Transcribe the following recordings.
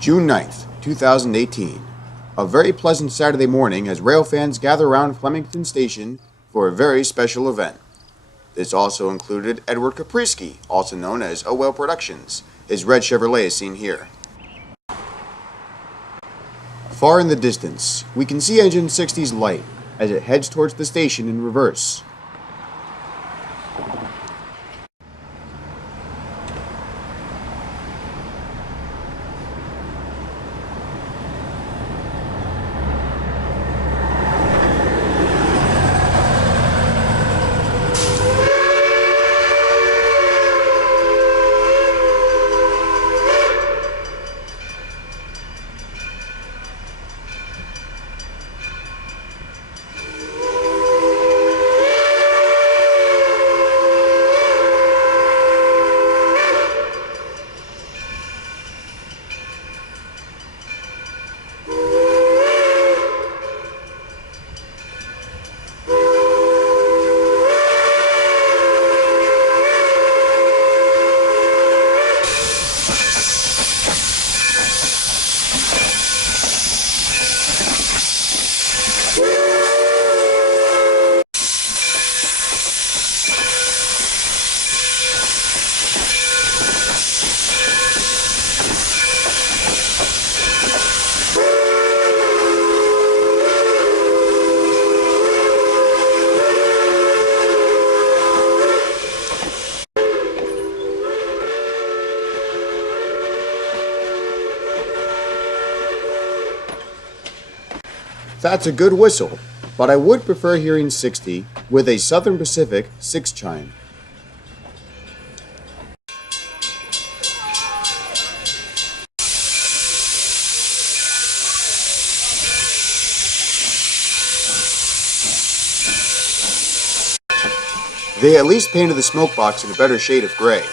June 9th, 2018. A very pleasant Saturday morning as rail fans gather around Flemington Station for a very special event. This also included Edward Kaprisky, also known as OL Productions. His red Chevrolet is seen here. Far in the distance, we can see Engine 60's light as it heads towards the station in reverse. That's a good whistle, but I would prefer hearing 60 with a Southern Pacific 6 chime. They at least painted the smoke box in a better shade of gray.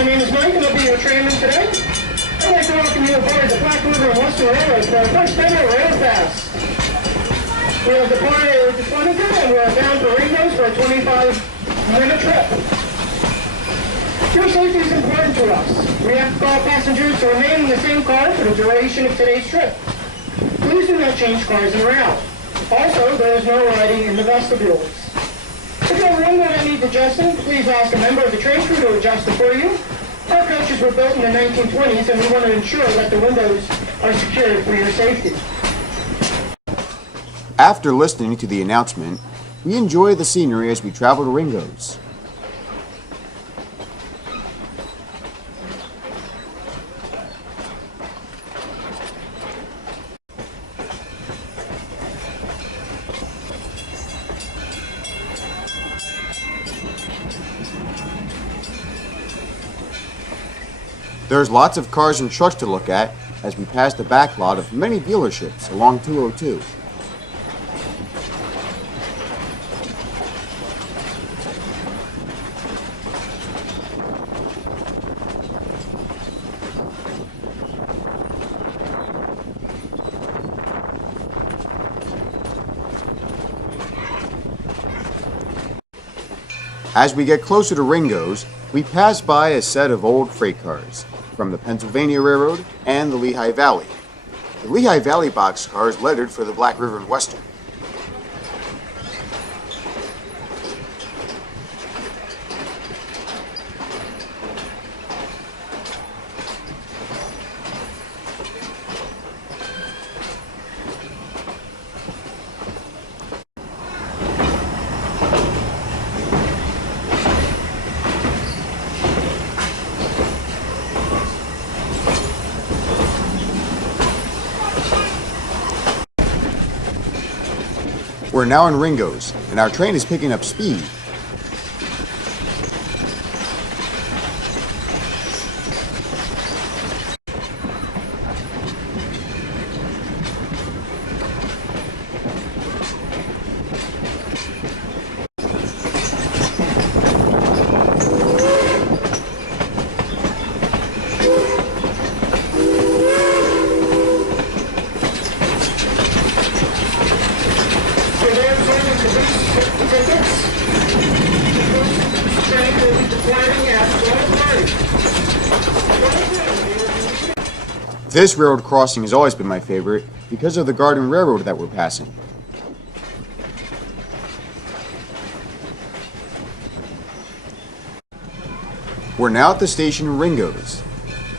My name is Mike and I'll be your trainman today. I'd like to welcome you aboard the Black River and Western Railroad for our first ever Railfest. We have departed to Flemington and we're bound for Ringoes for a 25-minute trip. Your safety is important to us. We have to call passengers to remain in the same car for the duration of today's trip. Please do not change cars en route. Also, there is no riding in the vestibules. If you have a window that needs adjusting, please ask a member of the train crew to adjust it for you. Our coaches were built in the 1920s and we want to ensure that the windows are secured for your safety. After listening to the announcement, we enjoy the scenery as we travel to Ringoes. There's lots of cars and trucks to look at as we pass the back lot of many dealerships along 202. As we get closer to Ringoes, we pass by a set of old freight cars from the Pennsylvania Railroad and the Lehigh Valley. The Lehigh Valley boxcar is lettered for the Black River and Western. We're now in Ringoes, and our train is picking up speed. This railroad crossing has always been my favorite because of the Garden Railroad that we're passing. We're now at the station in Ringoes.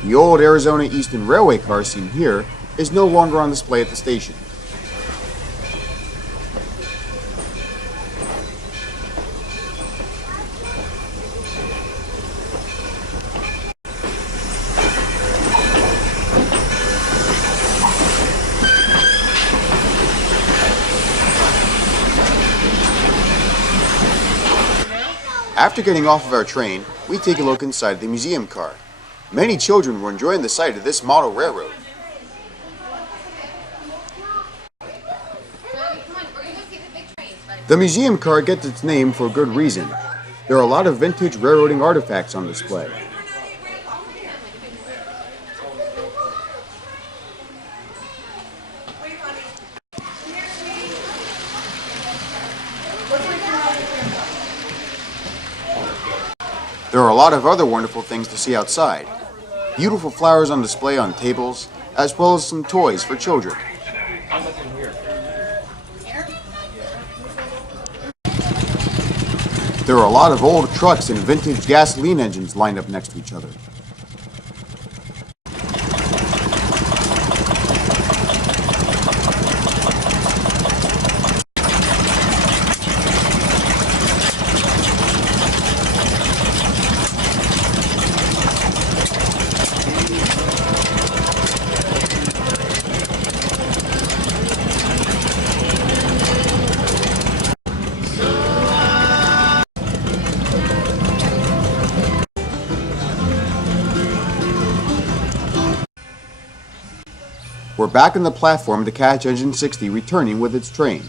The old Arizona Eastern Railway car seen here is no longer on display at the station. After getting off of our train, we take a look inside the museum car. Many children were enjoying the sight of this model railroad. The museum car gets its name for a good reason. There are a lot of vintage railroading artifacts on display. There are a lot of other wonderful things to see outside. Beautiful flowers on display on tables, as well as some toys for children. There are a lot of old trucks and vintage gasoline engines lined up next to each other. We're back on the platform to catch Engine 60 returning with its train.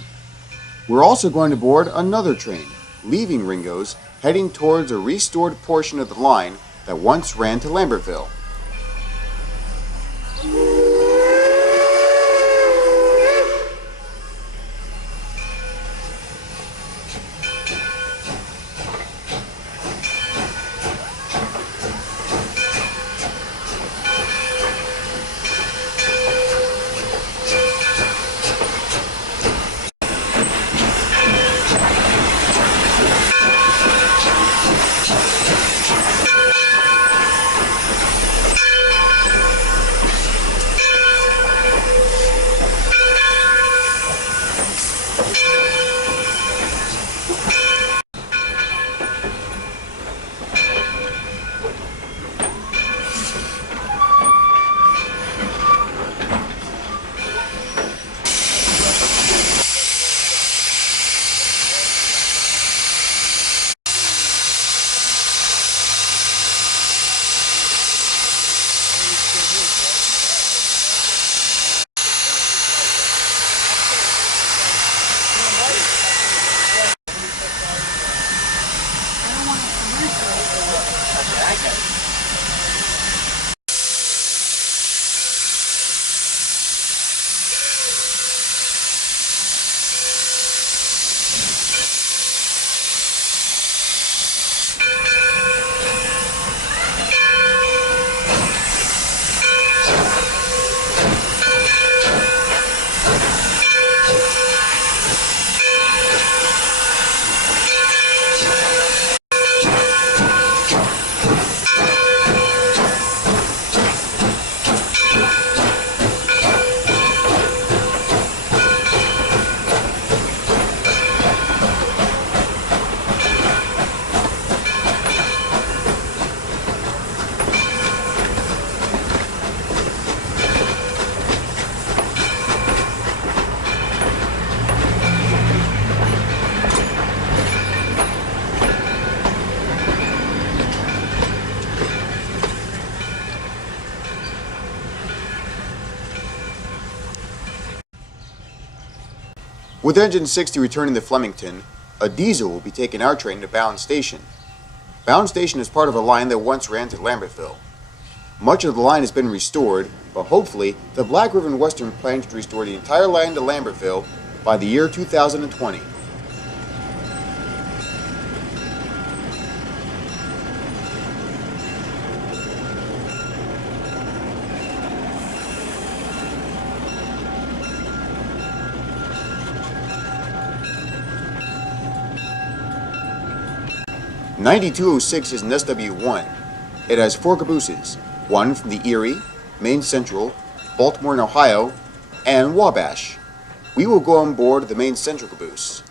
We're also going to board another train, leaving Ringoes, heading towards a restored portion of the line that once ran to Lambertville. With engine 60 returning to Flemington, a diesel will be taking our train to Bowne Station. Bowne Station is part of a line that once ran to Lambertville. Much of the line has been restored, but hopefully the Black River and Western plans to restore the entire line to Lambertville by the year 2020. (9206) is an SW1. It has 4 cabooses, one from the Erie, Maine Central, Baltimore and Ohio, and Wabash. We will go on board the Maine Central caboose.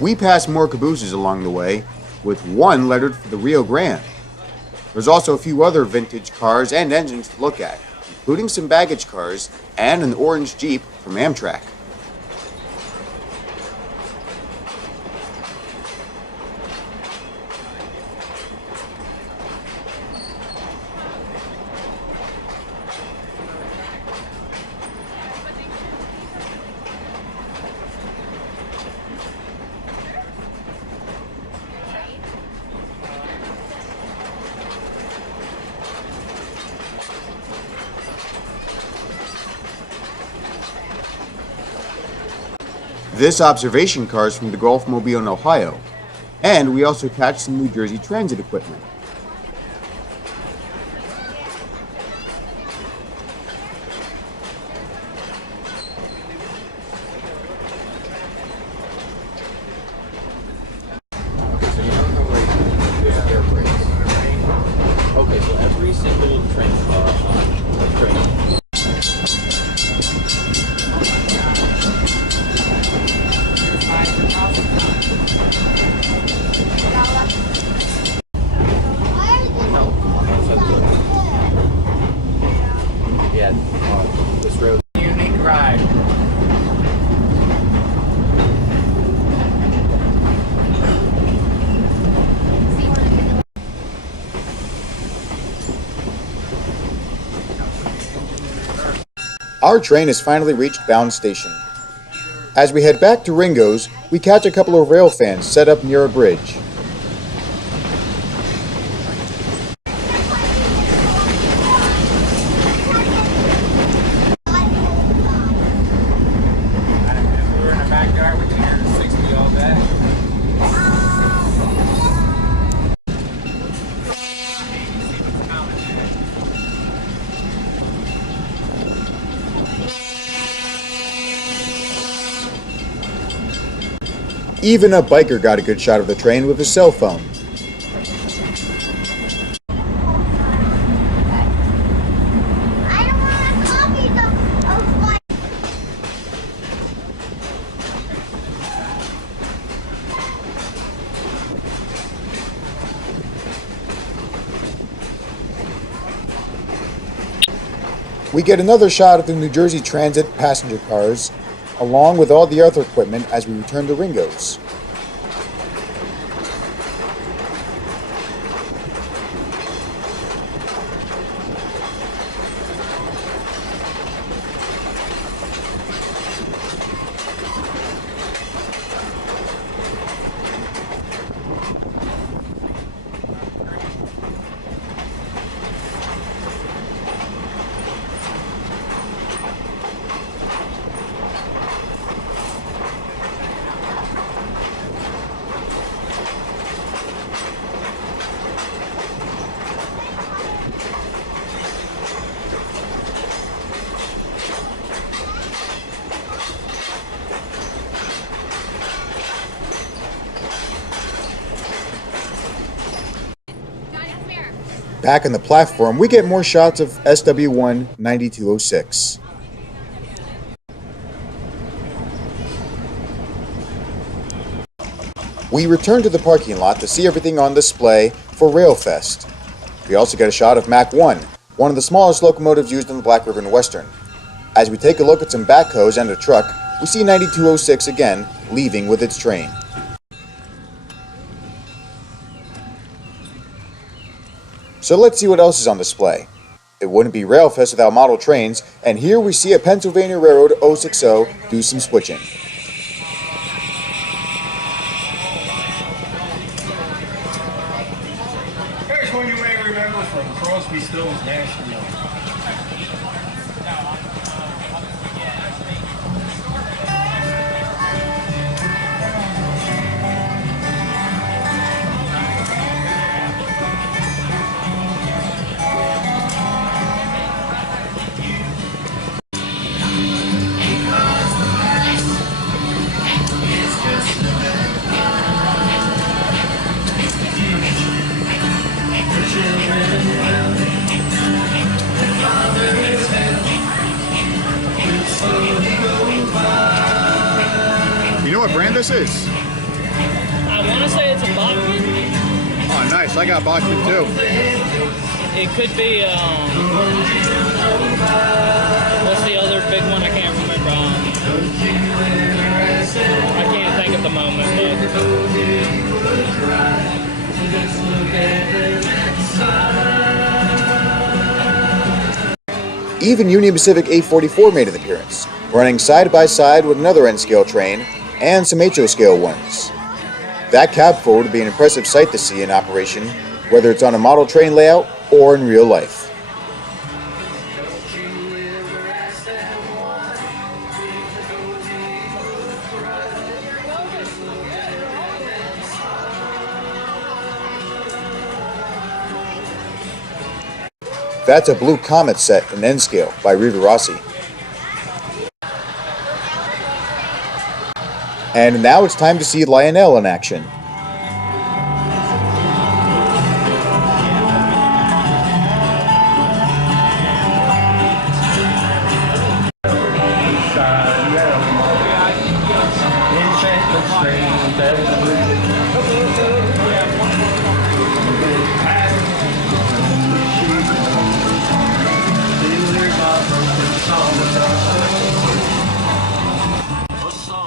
We passed more cabooses along the way, with one lettered for the Rio Grande. There's also a few other vintage cars and engines to look at, including some baggage cars and an orange Jeep from Amtrak. This observation car is from the Gulf Mobile in Ohio, and we also catch some New Jersey Transit equipment. Okay, so you don't know where there's air brakes. Okay, so every single train on the train. This road. Unique ride. Our train has finally reached Bowne Station. As we head back to Ringoes, we catch a couple of rail fans set up near a bridge. Even a biker got a good shot of the train with his cell phone. We get another shot of the New Jersey Transit passenger cars, along with all the other equipment as we return to Ringoes. Back on the platform, we get more shots of SW1 9206. We return to the parking lot to see everything on display for Railfest. We also get a shot of Mac 1, one of the smallest locomotives used in the Black River and Western. As we take a look at some backhoes and a truck, we see 9206 again, leaving with its train. So let's see what else is on display. It wouldn't be Railfest without model trains, and here we see a Pennsylvania Railroad 060 do some switching. Here's one you may remember from Crosby, Stills, Nashville. You know what brand this is? I want to say it's a Bachman. Oh, nice. I got Bachman too. It could be, what's the other big one? I can't remember. I can't think at the moment. Even Union Pacific 844 made an appearance, running side by side with another N-scale train and some HO-scale ones. That cab fold would be an impressive sight to see in operation, whether it's on a model train layout or in real life. That's a Blue Comet set in N-scale by Riva Rossi. And now it's time to see Lionel in action.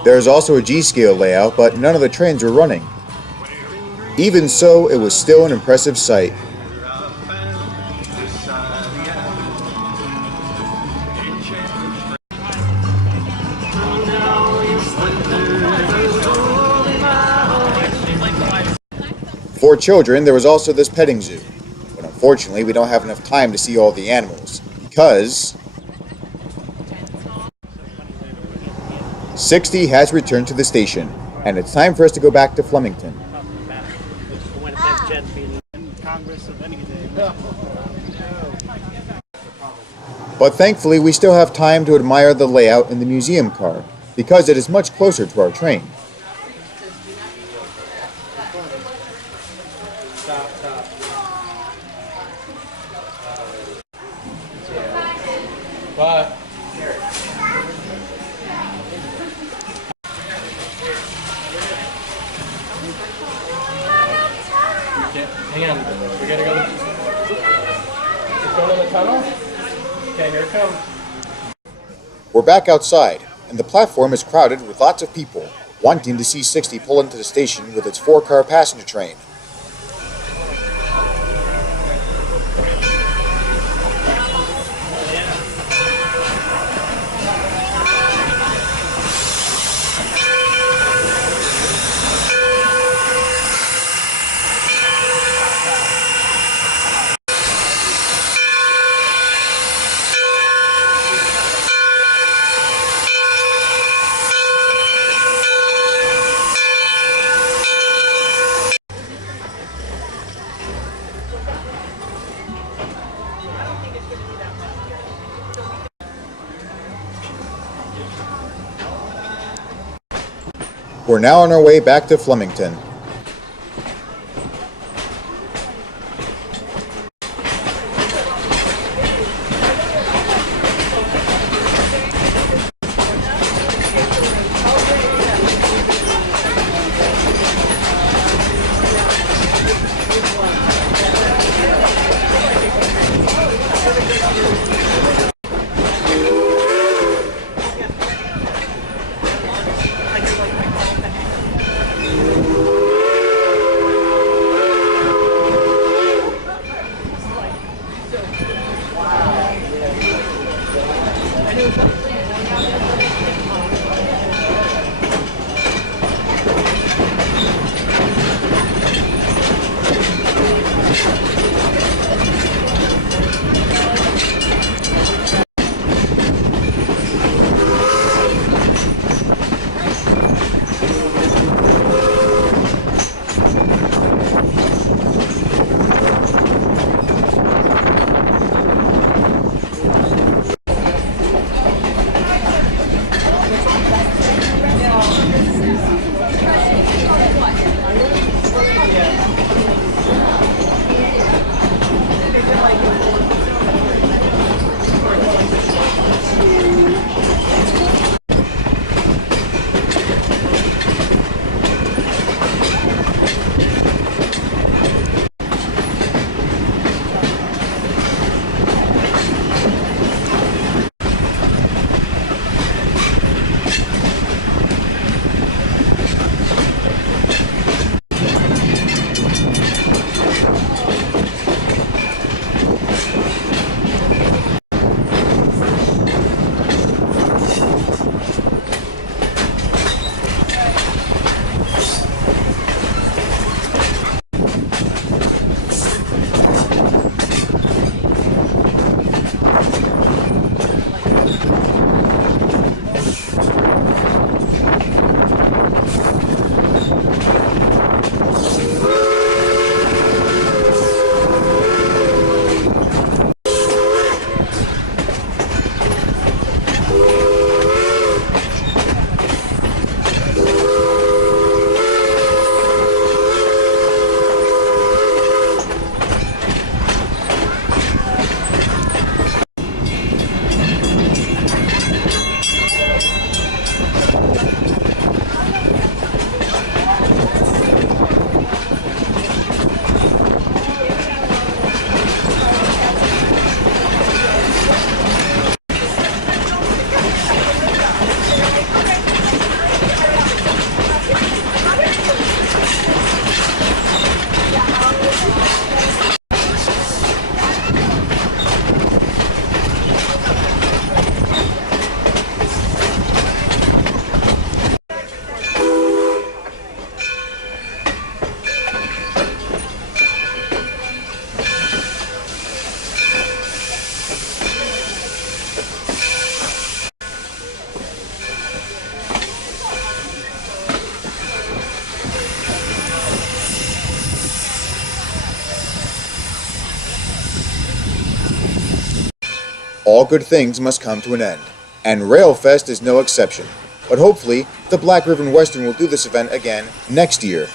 There's also a G-scale layout, but none of the trains were running. Even so, it was still an impressive sight. For children, there was also this petting zoo, but unfortunately we don't have enough time to see all the animals, because 60 has returned to the station, and it's time for us to go back to Flemington. But thankfully, we still have time to admire the layout in the museum car, because it is much closer to our train. But hang on, we gotta go to the tunnel. Okay, here it comes. We're back outside, and the platform is crowded with lots of people wanting to see 60 pull into the station with its 4-car passenger train. We're now on our way back to Flemington. all good things must come to an end, and Railfest is no exception. But hopefully, the Black River and Western will do this event again next year.